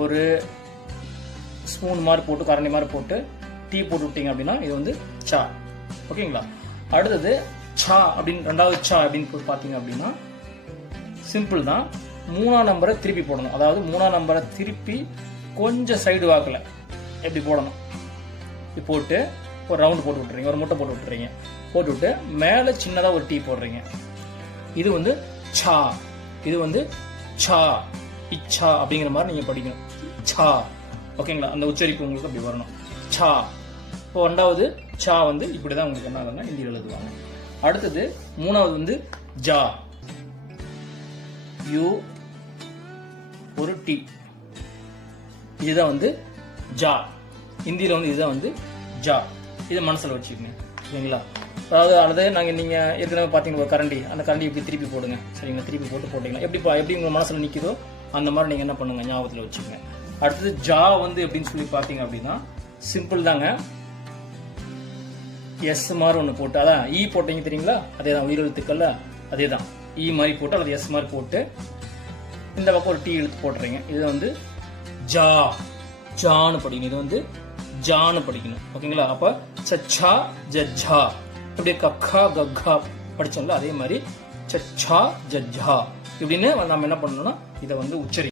ஒரு ஸ்பூன் மாதிரி போட்டு கரண்டி மாதிரி போட்டு டீ போட்டு விட்டீங்க அப்படின்னா இது வந்து சா. ஓகேங்களா? அடுத்தது சா அப்படின்னு, ரெண்டாவது சா அப்படின்னு பார்த்தீங்க அப்படின்னா சிம்பிள் தான். 3ஆம் நம்பரை திருப்பி போடணும். அதாவது 3ஆம் நம்பரை திருப்பி கொஞ்சம் சைடு வாக்கில் எப்படி போடணும், இப்படி போட்டு ஒரு ரவுண்டு போட்டு விட்டுறீங்க, ஒரு முட்டை போட்டு விட்டுறீங்க. போட்டு விட்டு மேலே சின்னதாக ஒரு டீ போடுறீங்க. இது வந்து சா. இது வந்து சா, இச்சா அப்படிங்கிற மாதிரி நீங்கள் படிக்கணும். சா. ஓகேங்களா? அந்த உச்சரிப்பு உங்களுக்கு அப்படி வரணும். சா. இப்போ 2வது சா வந்து இப்படி தான் உங்களுக்கு என்ன ஆகுங்க, ஹிந்தியில் எழுதுவாங்க. அடுத்தது 3வது வந்து ஜா. யூ ஒரு டி. இதுதான் வந்து ஜா. ஹிந்தியில் வந்து இதுதான் வந்து ஜா. இதை மனசில் வச்சுக்கோங்க. சரிங்களா? அதாவது நீங்கள் ஏற்கனவே பார்த்தீங்கன்னா ஒரு கரண்டி, அந்த கரண்டி இப்படி திருப்பி போடுங்க. சரிங்களா? திருப்பி போட்டிங்கன்னா எப்படி உங்கள் மனசில் நிற்கிதோ அந்த மாதிரி நீங்கள் என்ன பண்ணுங்க, ஞாபகத்தில் வச்சுக்கோங்க. அடுத்தது ஜா வந்து எப்படின்னு சொல்லி பார்த்தீங்க அப்படின்னா சிம்பிள் தாங்க. எஸ் மாதிரி ஒன்று போட்டு, அதான் ஈ போட்டீங்க தெரியுங்களா, அதே தான் உயிரெழுத்துக்கள்ல அதே தான். ஈ மாதிரி போட்டு அல்லது எஸ் மாதிரி போட்டு இந்த பக்கம் ஒரு டீ எழுத்து போட்டுறீங்க. இது வந்து ஜா. ஜான்னு படிக்கணும். இது வந்து ஜான்னு படிக்கணும். ஓகேங்களா? அப்போ சச்சா ஜஜ்ஜா, அப்படியே கக்கா கக்கா படிச்சோம்ல அதே மாதிரி சச்சா ஜஜ்ஜா இப்படின்னு நம்ம என்ன பண்ணணும்னா இதை வந்து உச்சரி